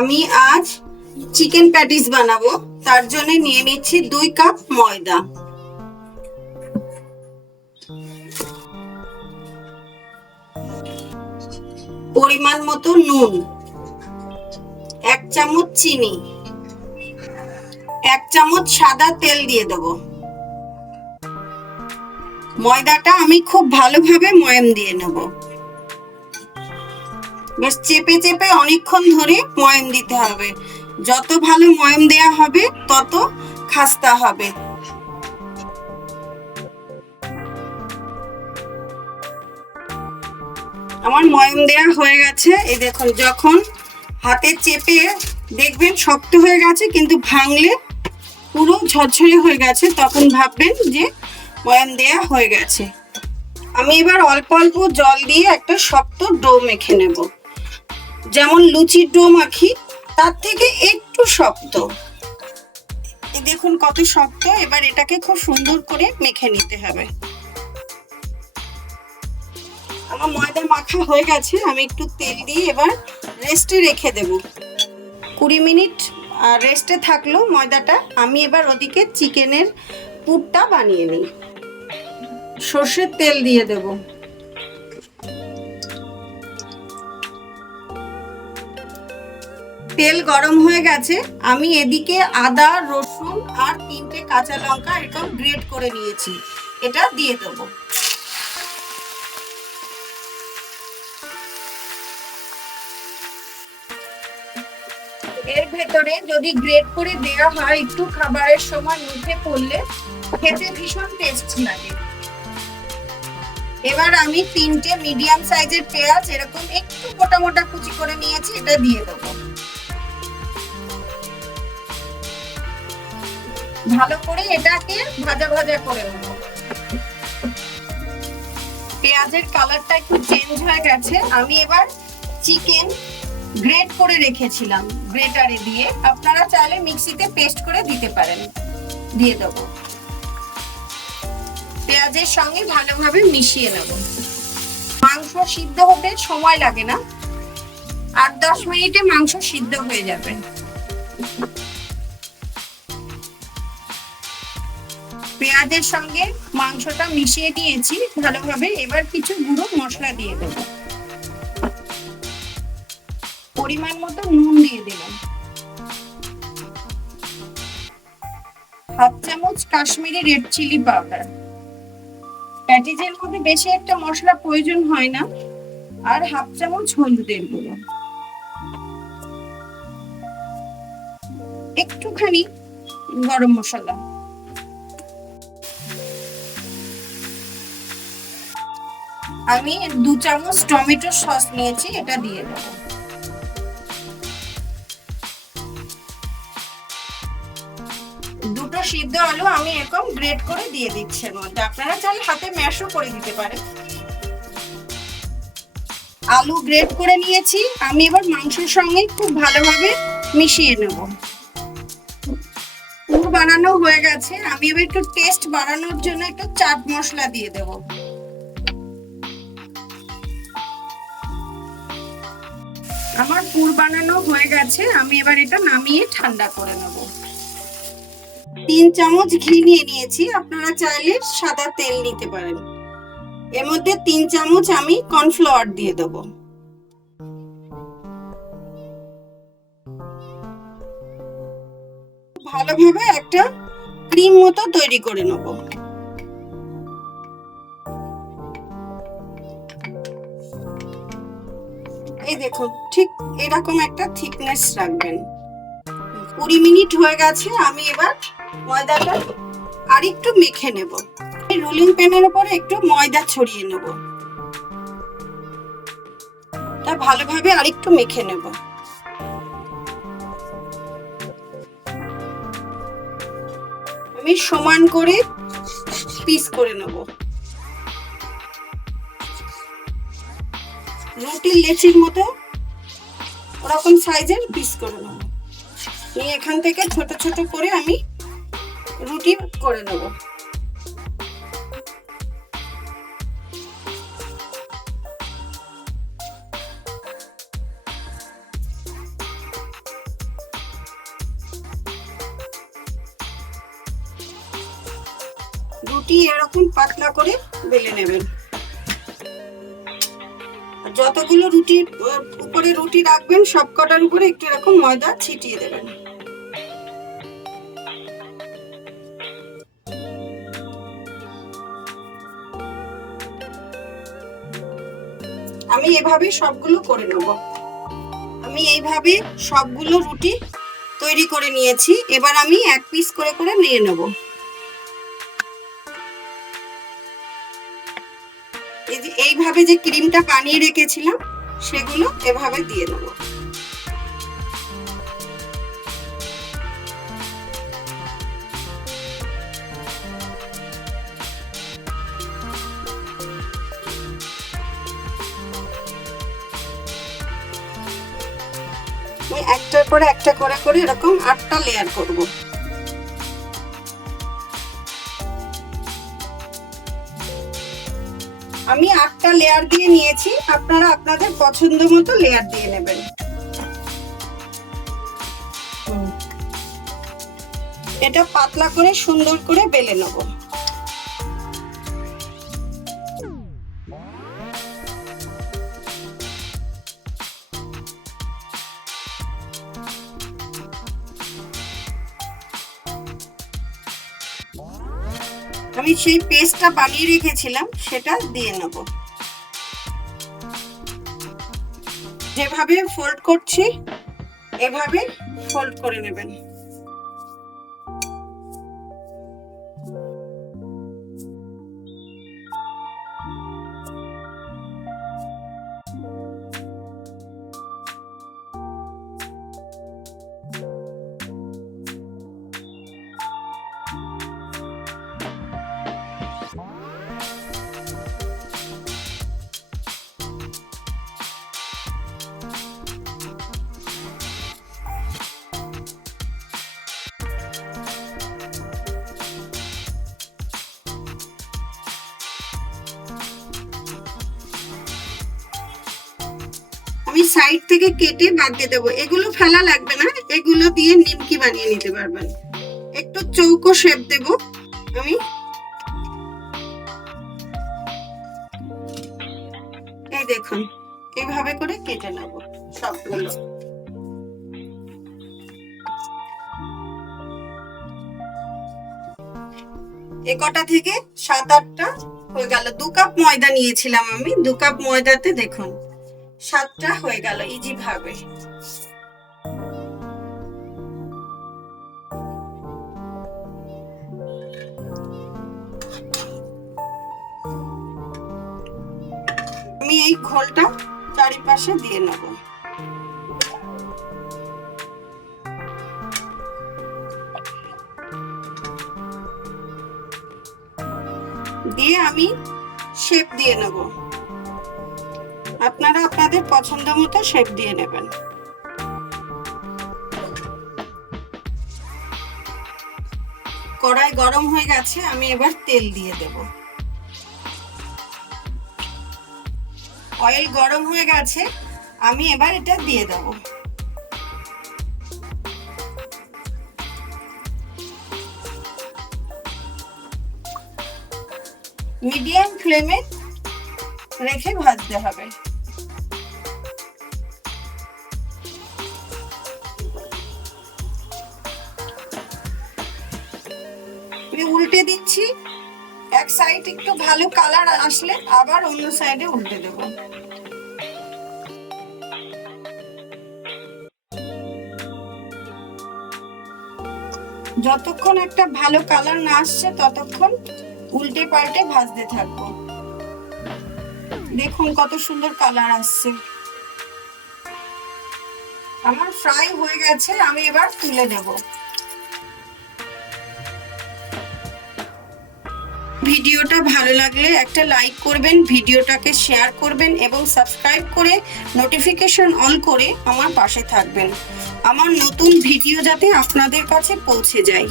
আমি আজ chicken patties বানাবো, তার জন্য নিয়ে নিচ্ছি 2 কাপ ময়দা, পরিমাণ মতো নুন, 1 চামচ চিনি, 1 চামচ সাদা তেল দিয়ে দেবো। ময়দাটা আমি খুব ভালোভাবে ময়াম দিয়ে নেব। বেশ চেপে চেপে অনেকক্ষণ ধরে ময়াম দিতে হবে। যত ভালো ময়াম দেয়া হবে তত খাস্তা হবে। আমার ময়াম দেয়া হয়ে গেছে। এই দেখুন, যখন হাতে চেপে দেখবেন শক্ত হয়ে গেছে, কিন্তু ভাঙলে পুরো ঝরঝরে হয়ে গেছে, তখন ভাববেন যে ময়াম দেয়া হয়ে গেছে। আমি এবার অল্প অল্প জল দিয়ে একটা শক্ত ডো মেখে নেব। যেমন লুচির ডো মাখি তার থেকে একটু শক্ত। এই দেখুন কত শক্ত। এবার এটাকে খুব সুন্দর করে মেখে নিতে হবে। আমার ময়দা মাখা হয়ে গেছে। আমি একটু তেল দিয়ে এবার রেস্টে রেখে দেব। 20 মিনিট রেস্টে থাকলো ময়দাটা। আমি এবার ওদিকে চিকেনের পুরটা বানিয়ে নিই। সর্ষের তেল দিয়ে দেব। তেল গরম হয়ে গেছে। আমি এদিকে আদা, রসুন আর 3টে কাঁচা লঙ্কা এরকম গ্রেট করে নিয়েছি, এটা দিয়ে দেব। এর ভেতরে যদি গ্রেট করে দেওয়া হয়, একটু খাবারের সময় মুখে পড়লে খেতে ভীষণ টেস্ট লাগে। এবার আমি 3টে মিডিয়াম সাইজের পেঁয়াজ এরকম একটু মোটা মোটা কুচি করে নিয়েছি, এটা দিয়ে দেব। ভালো করে এটাকে ভাজা ভাজা করে নেব। পেঁয়াজের কালারটা একটু চেঞ্জ হয়ে গেছে। আমি এবার চিকেন গ্রেট করে রেখেছিলাম গ্রেটারে দিয়ে, আপনারা চাইলে মিক্সিতে পেস্ট করে দিতে পারেন, দিয়ে দেব। পেঁয়াজের সঙ্গে ভালোভাবে মিশিয়ে নেব। মাংস সিদ্ধ হতে সময় লাগে না, 8-10 মিনিটে মাংস সিদ্ধ হয়ে যাবে। পেঁয়াজের সঙ্গে মাংসটা মিশিয়ে নিয়েছি ভালোভাবে। এবার কিছু গুঁড়ো মশলা দিয়ে দেব। পরিমাণ মতো নুন দিয়ে দিলাম। 1/2 চামচ কাশ্মীরি রেড চিলি পাউডার। প্যাটিজের মধ্যে বেশি একটা মশলা প্রয়োজন হয় না। আর 1/2 চামচ হলুদের গুঁড়ো, একটুখানি গরম মশলা। আমি 2 চামচ টমেটো সস নিয়েছি, এটা দিয়ে দেব। দুটো সিদ্ধ আলু আমি এরকম গ্রেট করে দিয়ে দিচ্ছি এর মধ্যে। আপনারা চাইলে হাতে ম্যাশও করে দিতে পারেন। আলু গ্রেট করে নিয়েছি। আমি এবার মাংসের সঙ্গে খুব ভালোভাবে মিশিয়ে নেব। পুর বানানো হয়ে গেছে। আমি এবার একটু টেস্ট বাড়ানোর জন্য একটু চাট মশলা দিয়ে দেব। আমার পুর বানানো হয়ে গেছে। আমি এবার এটা নামিয়ে ঠান্ডা করে নেব। 3 চামচ ঘি নিয়ে নিয়েছি, আপনারা চাইলে সাদা তেল নিতে পারেন। এর মধ্যে 3 চামচ আমি কর্নফ্লাওয়ার দিয়ে দেব। ভালোভাবে একটা ক্রিম মতো তৈরি করে নেব। এই দেখুন, ঠিক এরকম একটা থিকনেস রাখবেন। 20 মিনিট হয়ে গেছে। আমি এবার ময়দাটা আরেকটু মেখে নেব। রোলিং প্যানের উপরে একটু ময়দা ছড়িয়ে নেব। তা ভালোভাবে আরেকটু মেখে নেব। আমি সমান করে পিস করে নেব। রুটির লেচির মতো ওরকম সাইজের পিস করে নেব। নিয়ে এখান থেকে ছোট ছোট করে আমি রুটি করে নেব। রুটি এরকম পাতলা করে বেলে নেবেন। যতগুলো রুটির উপরে রুটি রাখবেন সবকটার উপরে একটু এরকম ময়দা ছিটিয়ে দেবেন। আমি এভাবে সবগুলো করে নেব। আমি এইভাবে সবগুলো রুটি তৈরি করে নিয়েছি। এবার আমি এক পিস করে করে নিয়ে নেব। এইভাবে যে ক্রিমটা বানিয়ে রেখেছিলাম সেগুলো এভাবে দিয়ে দেব। আমি একটার পরে একটা করে করে এরকম 8টা লেয়ার করব। আমি 8টা লেয়ার দিয়ে নিয়েছি, আপনারা আপনাদের পছন্দ মতো লেয়ার দিয়ে নেবেন। এটা পাতলা করে সুন্দর করে বেলে নেব। আমি সেই পেস্টটা বানিয়ে রেখেছিলাম সেটা দিয়ে নেব। যেভাবে ফোল্ড করছি এভাবে ফোল্ড করে নেবেন। আমি সাইড থেকে কেটে বাদ দিয়ে দেবো। এগুলো ফেলা লাগবে না, এগুলো দিয়ে নিমকি বানিয়ে নিতে পারবেন। একটু চৌকো শেপ দেব। আমি এই দেখুন এইভাবে করে কেটে নেব সবগুলো। এ কটা থেকে 7-8টা হয়ে গেল। 2 কাপ ময়দা নিয়েছিলাম আমি। 2 কাপ ময়দাতে দেখুন 7টা হয়ে গেল ইজি ভাবে। আমি এই ঘোলটা চারিপাশে দিয়ে নেব। দিয়ে আমি শেপ দিয়ে নেব। আপনারা আপনাদের পছন্দ মতো শেপ দিয়ে নেবেন। কড়াই গরম হয়ে গেছে, আমি এবার তেল দিয়ে দেব। অয়েল গরম হয়ে গেছে, আমি এবার এটা দিয়ে দেব। মিডিয়াম ফ্লেমে রেখে ভাজতে হবে। আমি উল্টে দিচ্ছি। এক সাইড একটু ভালো কালার আসলে আবার অন্য সাইডে উল্টে দেব। যতক্ষণ একটা ভালো কালার না আসছে ততক্ষণ উল্টে পাল্টে ভাজতে থাকবো। দেখুন কত সুন্দর কালার আসছে। আমার ফ্রাই হয়ে গেছে, আমি এবার তুলে নেব। ভিডিওটা ভালো লাগলে একটা লাইক করবেন, ভিডিওটাকে শেয়ার করবেন এবং সাবস্ক্রাইব করে নোটিফিকেশন অন করে আমার পাশে থাকবেন। আমার নতুন ভিডিও যাতে আপনাদের কাছে পৌঁছে যায়।